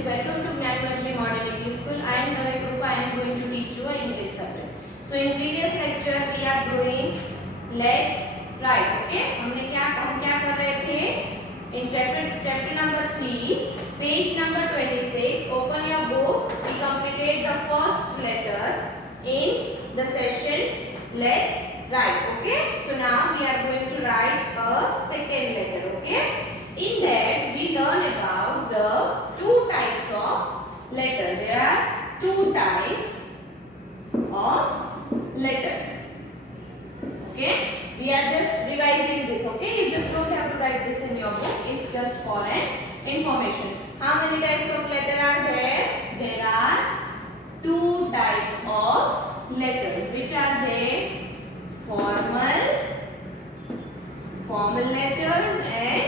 students, welcome to Gnanmanjari Model English School. I am Navya Krupa. I am going to teach you an English subject. So in previous lecture we are doing let's write. Okay? हम क्या कर रहे थे? In chapter number 3, page number 26. Open your book. We completed the first letter in the session let's write. Okay? So now we are going to write a second letter. Okay? In that we learn about the two types of letter. There are two types of letter. Okay, we are just revising this. Okay, you just don't have to write this in your book. It's just for an information. How many types of letter are there? There are two types of letters. Which are they? Formal letters and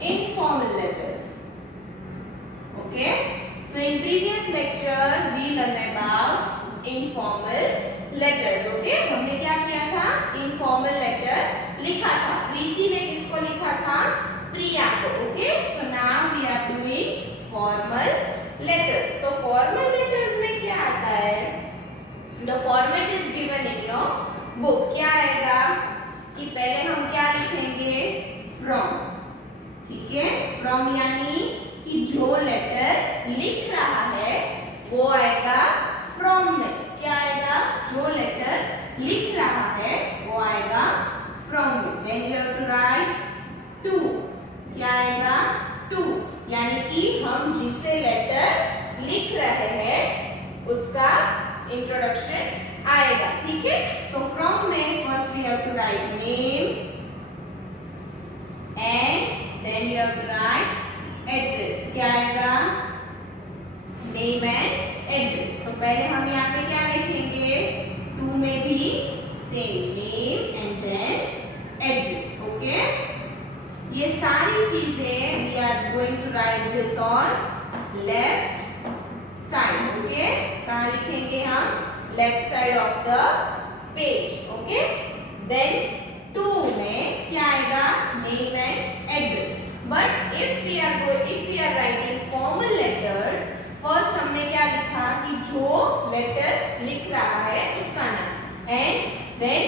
informal letters. Okay, so in previous lecture we learned about informal letters. Okay, हमने क्या किया था? Informal letter लिखा था. प्रीति ने किसको लिखा था? प्रिया को. Okay, so now we are doing formal letters. तो formal letters में क्या आता है? The format is given in your book. क्या आएगा कि पहले हम क्या लिखेंगे? From. ठीक है, फ्रॉम यानी कि जो लेटर लिख रहा है वो आएगा फ्रॉम में. क्या आएगा? जो लेटर लिख रहा है वो आएगा फ्रॉम में. Then you have to write to. क्या आएगा? टू यानी कि हम जिसे लेटर लिख रहे हैं उसका इंट्रोडक्शन आएगा. ठीक है, तो फ्रॉम में first we have to write name and then you have to write address. क्या आएगा? name and address. तो पहले हम यहाँ पे क्या लिखेंगे? टू में भी same name and then address. Okay? ये सारी चीजें we are going to write this on left side. Okay? कहाँ लिखेंगे हम? Left side of the page. Okay? Then to में क्या आएगा? name and address. But if we are writing formal letters, first हमने क्या लिखा कि जो लेटर लिख रहा है उसका नाम, and then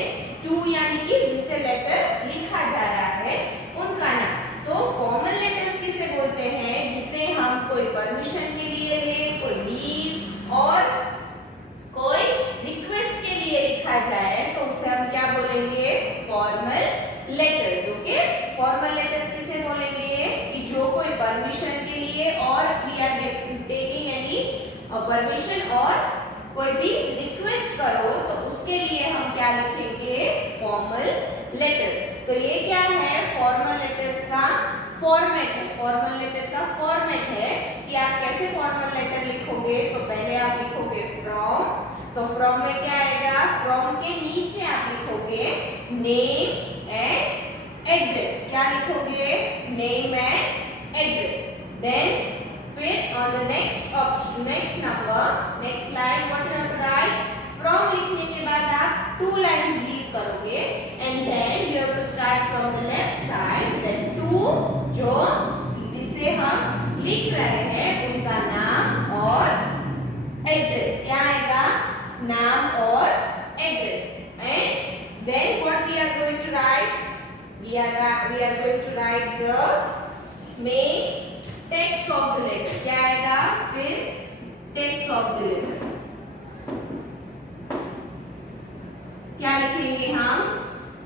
टू यानी कि जिसे लेटर लिखा जा रहा है उनका नाम. तो formal letters किसे बोलते हैं? जिसे हम कोई परमिशन के लिए ले, कोई लीव और कोई रिक्वेस्ट के लिए लिखा जाए तो उसे हम क्या बोलेंगे? Formal letters. Okay, formal letters किसे बोलेंगे? कि जो कोई परमिशन के लिए और we are taking any permission और कोई भी रिक्वेस्ट करो तो उसके लिए हम क्या लिखेंगे? Formal letters. तो ये क्या है? फॉर्मल लेटर्स का फॉर्मेट है. फॉर्मल लेटर का फॉर्मेट है कि आप कैसे फॉर्मल लेटर लिखोगे. तो पहले आप लिखोगे फ्रॉम. तो फ्रॉम में क्या आएगा? फ्रॉम के नीचे आप लिखोगे नेम एंड एड्रेस. क्या लिखोगे? Name and address. देन फिर on the next option, next number, next line what you have to write? From लिखने के बाद आप टू लाइंस लीव करोगे and then you have to start from the left side. Then to जो जिसे हम लिख रहे हैं उनका नाम और एड्रेस. क्या आएगा? नाम और address. And then what we are going to write? we are going to write the main text of the letter. क्या आएगा? फिर text of the letter. क्या लिखेंगे हम?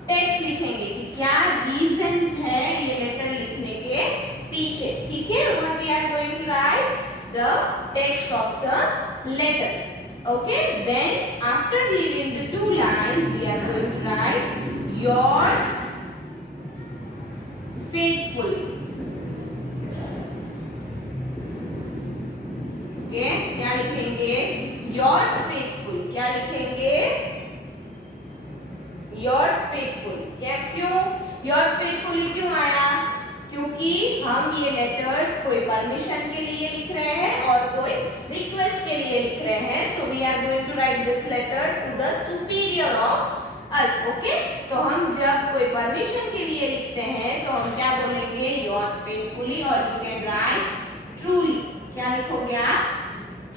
टेक्स्ट लिखेंगे कि क्या रीजन है ये लेटर लिखने के पीछे. ठीक है, what we are going to write? The text of the letter. Okay, then after leaving the two lines we are going to write yours faithfully. Okay, क्या लिखेंगे? yours faithfully. क्या लिखेंगे? yours faithfully. क्या क्यों yours faithfully क्यों आया? क्योंकि हम ये लेटर्स कोई परमिशन के लिए लिख रहे हैं और कोई रिक्वेस्ट के लिए लिख रहे हैं. So we are going to write this letter to the superior of us. Okay, तो हम जब कोई परमिशन के लिए लिखते हैं तो हम क्या बोलेंगे? योर्स फेथफुली और यू कैन राइट ट्रूली. क्या लिखोगे आप?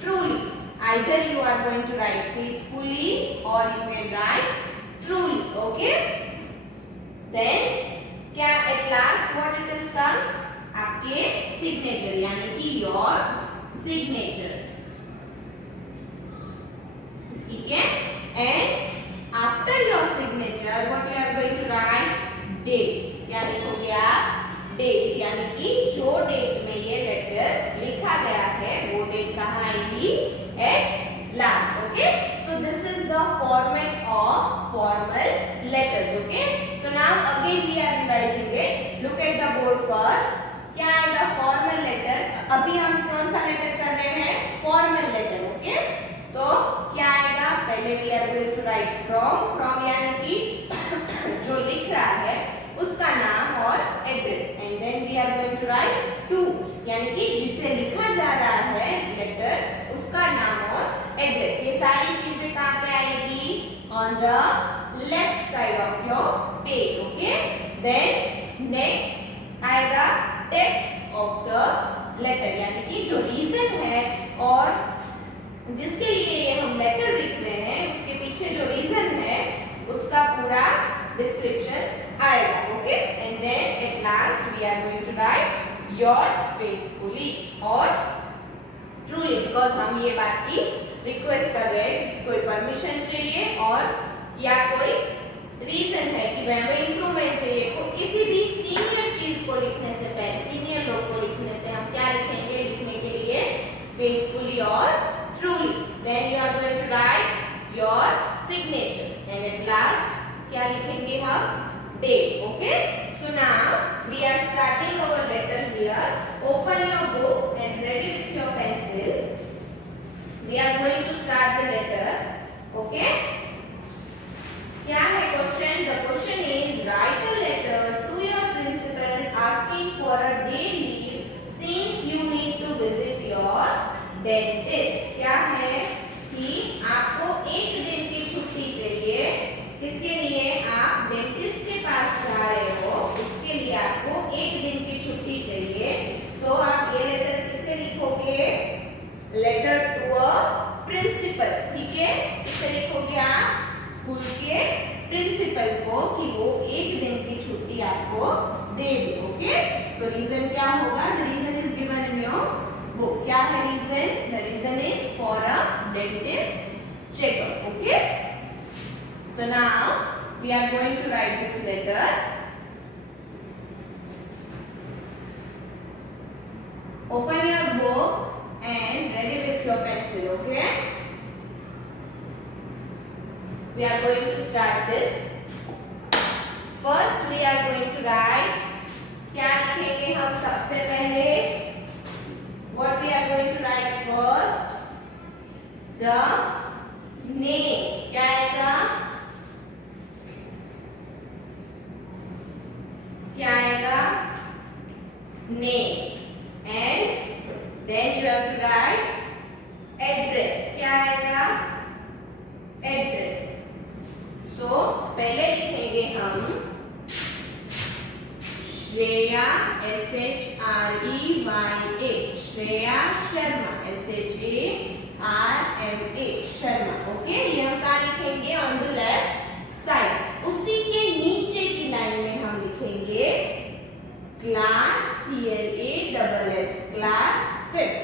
Truly. Either you are going to write faithfully or you can write truly. Okay? Then क्या at last what it is come? आपके signature यानी कि your signature. ठीक है? And after your signature what you are going to write? Date. क्या लिखोगे आप? Date यानी कि जो डेट में ये लेटर लिखा गया है वो डेट कहाँ आएगी? At last. Okay? So this is the format of formal letters. Okay? So now again we are revising it. Look at the board first. क्या आएगा formal letter? अभी हम कौन सा letter कर रहे हैं? Formal letter. Okay? तो क्या आएगा? पहले we are going to write from. From यानी कि जो लिख रहा है उसका नाम और address. And then we are going to write to यानी कि जिसे लिखा जा रहा है लेटर उसका नाम और एड्रेस. ये सारी चीजें कहाँ पे आएगी? On the left side of your page. Okay? Then next आएगा text of the letter यानी कि जो रीजन है और जिसके लिए ये हम लेटर लिख रहे हैं उसके पीछे जो रीजन है उसका पूरा डिस्क्रिप्शन आएगा. Okay? And then at last we are going to write yours faithfully और truly बिकॉज हम ये बात की रिक्वेस्ट कर रहे हैं कि कोई परमिशन चाहिए और या कोई रीजन है कि हमें इम्प्रूवमेंट चाहिए. को किसी भी सीनियर चीज को लिखने से पहले सीनियर लोग को लिखने से हम क्या लिखेंगे? लिखने के लिए faithfully और truly. then you are going to write your signature and at last क्या लिखेंगे हम? Date. Okay? So now we are starting our letter here. Open your book and ready with your pencil. We are going to start the letter. Okay? क्या है question? The question is write a letter to your principal asking for a day leave since you need to visit your dentist. क्या है कि आपको एक दिन की छुट्टी चाहिए. किसके लिए? आप डेंटिस्ट के पास जा रहे हो, उसके लिए आपको एक दिन की छुट्टी चाहिए. तो आप ये लेटर किसे लिखोगे? Letter to a principal. ठीक है? किसे लिखोगे आप? स्कूल के प्रिंसिपल को कि वो एक दिन की छुट्टी आपको दे दे. ओके? तो रीजन क्या होगा? The reason is given in your book. क्या है reason? The reason is for a dentist checkup. Okay? So now we are going to write this letter. Open your book and ready with your pencil. Okay? We are going to start this. First we are going to write. क्या लिखेंगे हम सबसे पहले? What we are going to write first? The name. क्या आएगा? क्या आएगा? Name. And then you have to write address. क्या आएगा? Address. So पहले लिखेंगे हम Shreya SHREYA Shreya Sharma SHARMA Sharma. Okay? ये हम कहाँ लिखेंगे? On the left side. उसी के नीचे की लाइन में हम लिखेंगे class CLASS class 5th.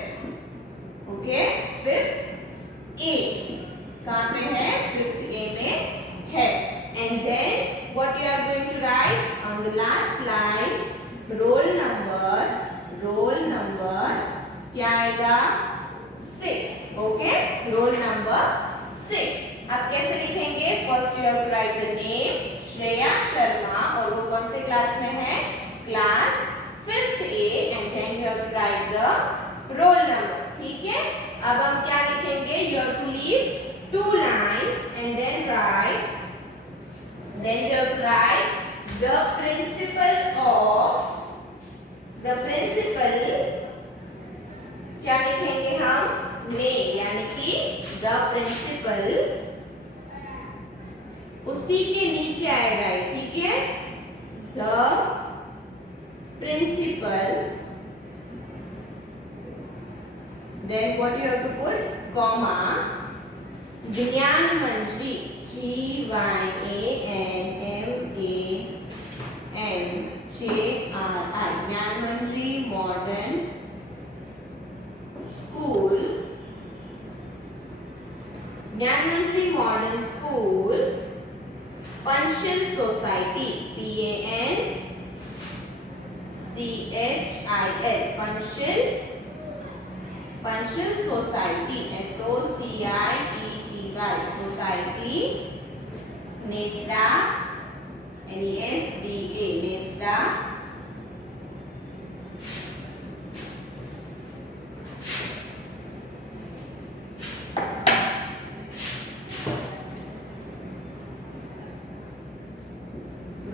Okay? 5th A. कहाँ पे है? 5th A में है. And then what you are going to write on the last line? roll number क्या आएगा? 6. ओके? roll number 6. अब कैसे लिखेंगे? First you have to write the name Shreya Sharma और वो कौन से क्लास में है? Class 5th A. And then you have to write the roll number. ठीक है? अब हम क्या लिखेंगे? You have to leave 2 lines and then write. Then you have to write the principal क्या लिखेंगे हम? name यानी कि the principal उसी के नीचे आएगा. ठीक है? the principal Then what you have to put? Comma. Gyan Manjri, GYANMANJRI, Gyan Manjri Modern School, Gyan Manjri Modern School, Panchal Society, PANCHIL, Panchal Society, SOCIETY, Society, NESDA, NESDA, NESDA,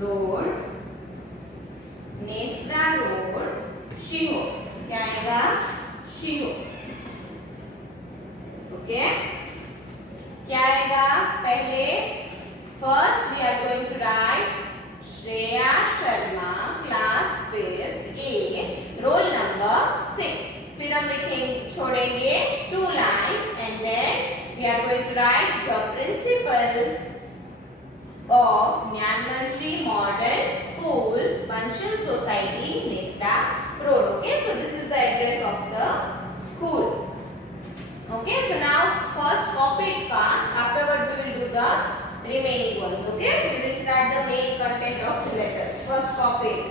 road, NESDA road, शिहो. क्या आएगा? शिहो. Okay, क्या आएगा? पहले first we are going to write Shreya Sharma, class 5th A, roll number 6. फिर हम लिखेंगे, छोड़ेंगे 2 lines and then we are going to write the principal of Gyan Manjri Modern School, Panchal Society, Nesta Road. Okay, so this is the address of the school. Okay, so now first copy it fast. Afterwards we will do the remaining ones. Okay, we will start the main content of the letter. First copy it.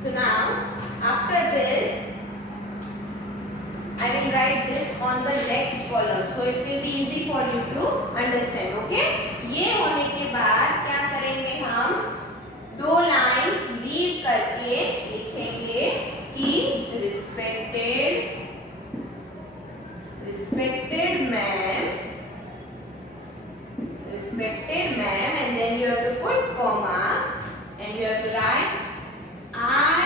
So now after this I will write this on the next column, so it will be easy for you to understand. Okay, ये होने के बाद क्या करेंगे, हम 2 line leave करके लिखेंगे कि respected ma'am, and then you have to put comma and you have to write I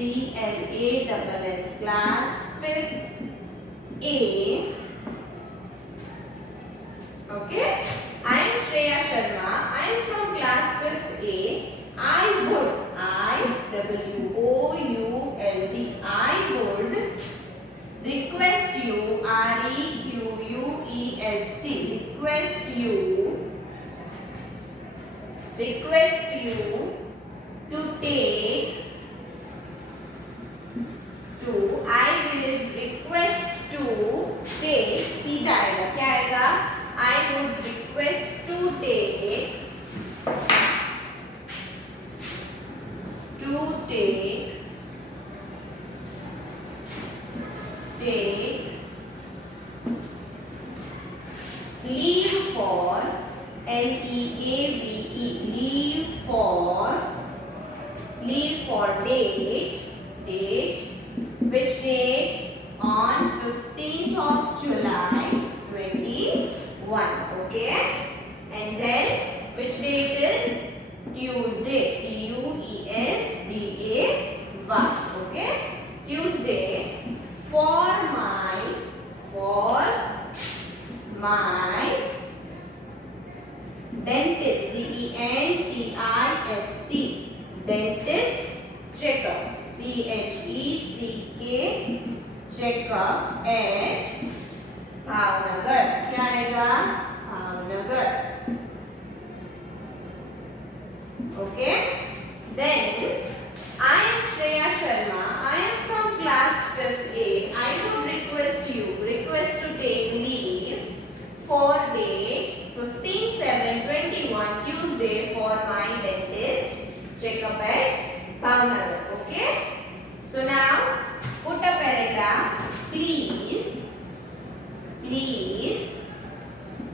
CLASS, class 5th A. Okay, I am Shreya Sharma. I am from class 5th A. I would, I would request you, request you to take, I will request to take, सीधा आएगा, क्या आएगा? I would request to take, leave for, leave for date, which date? On 15th of July 21. Okay, and then which date is? Tuesday, TUESDAY. Okay, Tuesday, for my dentist, DENTIST, dentist checkup, CHECK, checkup at Bhavnagar. क्या आएगा? Bhavnagar. Okay, then I am Shreya Sharma. I am from class 5th A. I would request to take leave for date 15/7/21, Tuesday, for my dentist checkup at Bhavnagar. Okay, so now put a paragraph. Please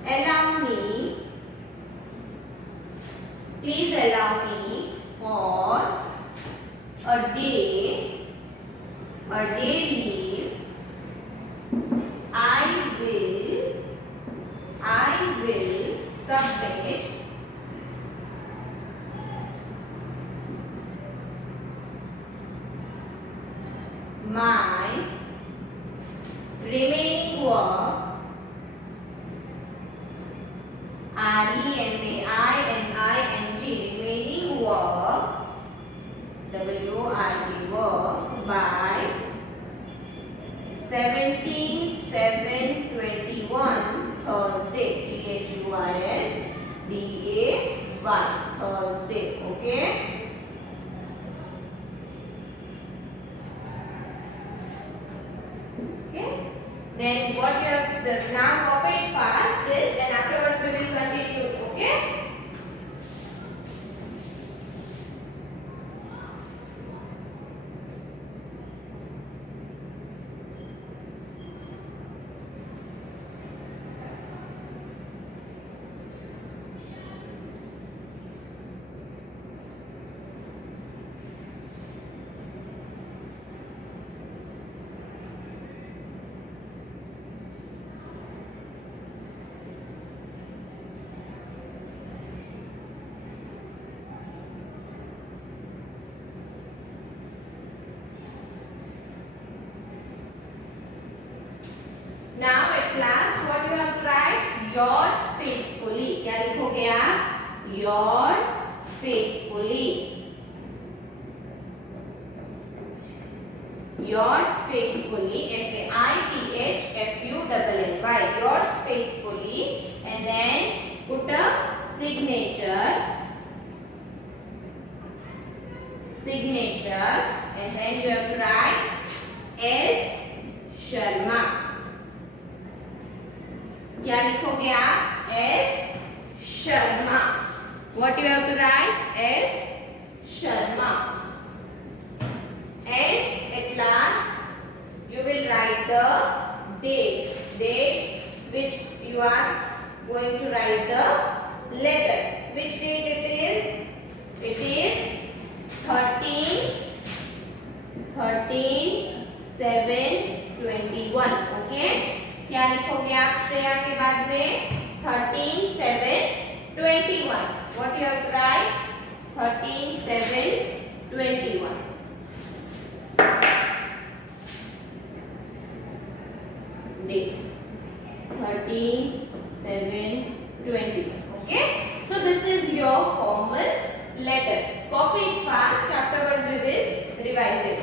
allow me for a day leave. I will submit my remaining work, remaining work, work by 17/7/21, Thursday, THURSDAY, Thursday. Okay, then what you have now copy it fast this, and afterwards we will continue. Okay, now at last what you have to write? Yours faithfully. क्या लिखोगे आप? Yours faithfully. Yours faithfully, FAITHFULLY. Yours faithfully, and then put a signature, and then you have to write S Sharma. क्या लिखोगे आप? S Sharma. What you have to write? S Sharma. And at last you will write the date which you are going to write the letter. Which date it is? It is 13/7/21. Okay, क्या लिखोगे आप श्रेया के बाद में? 13/7/21. What you have to write? 13/7/21. 13, 7, 21. Okay. So this is your formal letter. Copy it fast. Afterwards we will revise it.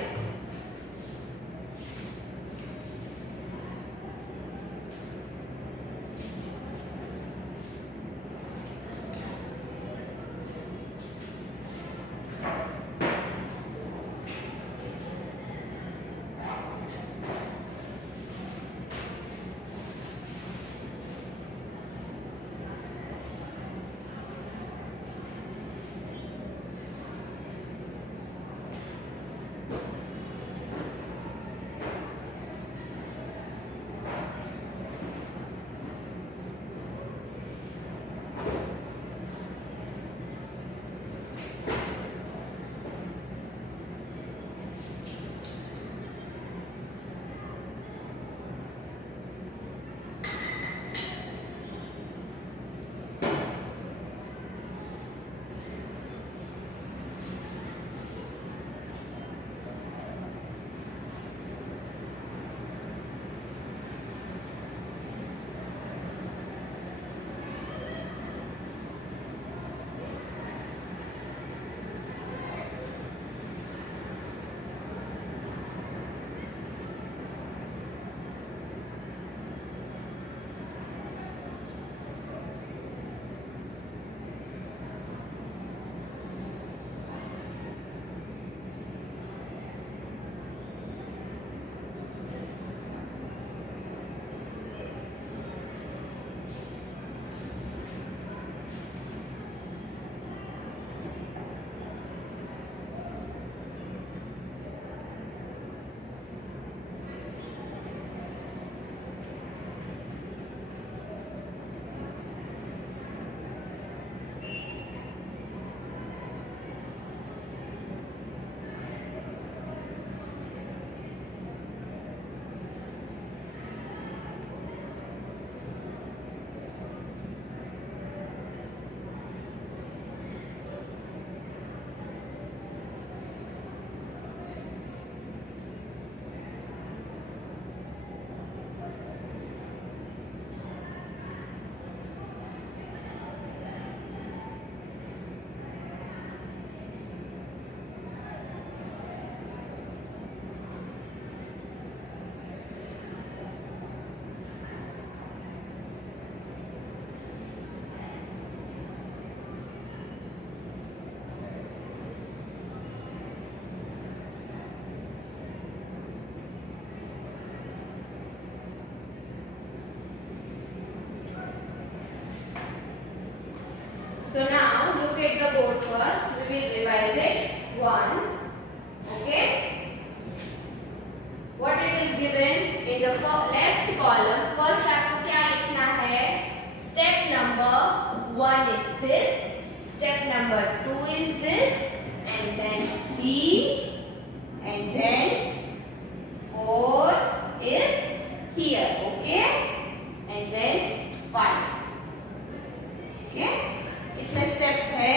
So now look at the board first. We will revise it once. Okay. What it is given in the left column. First आपको क्या लिखना है? Step number 1 is this. Step number 2 is this. And then 3. And then 4 is here. Okay. And then 5. Okay. कितने steps है?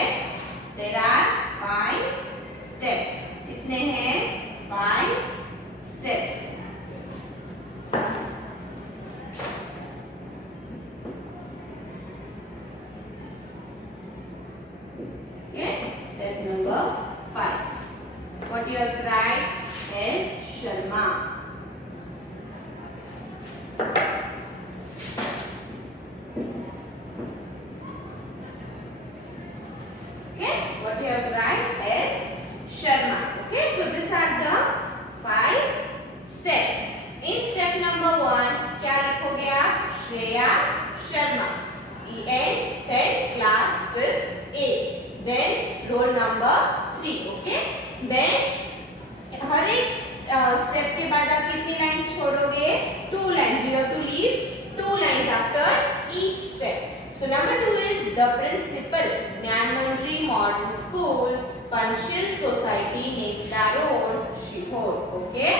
There are 5 steps. कितने हैं? 5 steps. Okay, step number 5. What you have write is Sharma. What you have write is Sharma. Okay, so these are the 5 steps. In step number 1 क्या लिखोगे आप? Shreya Sharma. EN 10 class 5th A. Then roll number 3. Okay. Then हर एक step के बाद आप कितनी lines छोड़ोगे? 2 lines. You have to leave 2 lines after each step. So number 2 is the principal, Gyan Manjari Modern School, Panchshil Society, Nesta Road, Shihor. Okay.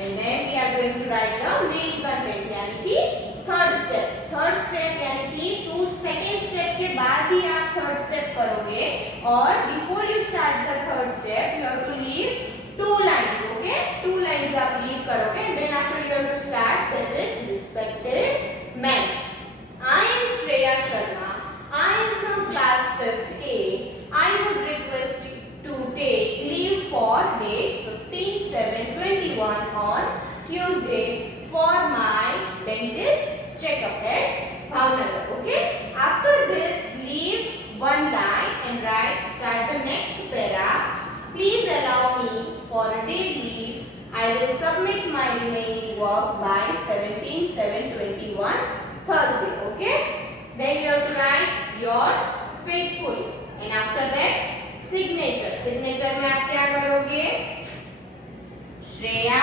And then we are going to write the main content, यानी कि third step. Third step यानी कि second step के बाद ही आप third step करोगे. और before you start the third step, you have to leave 2 lines. Okay. 2 lines आप leave करोगे. Then after you have to start with respected men. Signature में आप क्या करोगे? Shreya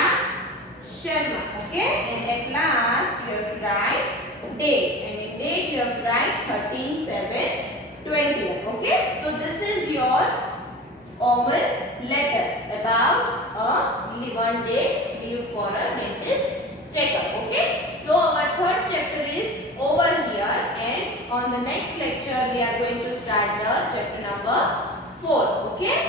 Sharma. Okay, and at last you have to write date, and in date you have to write 13/7/21. Okay, so this is your formal letter about a 1-day leave for a dentist checkup. Okay, so our third chapter is over here, and on the next lecture we are going to start the chapter number 4. Okay.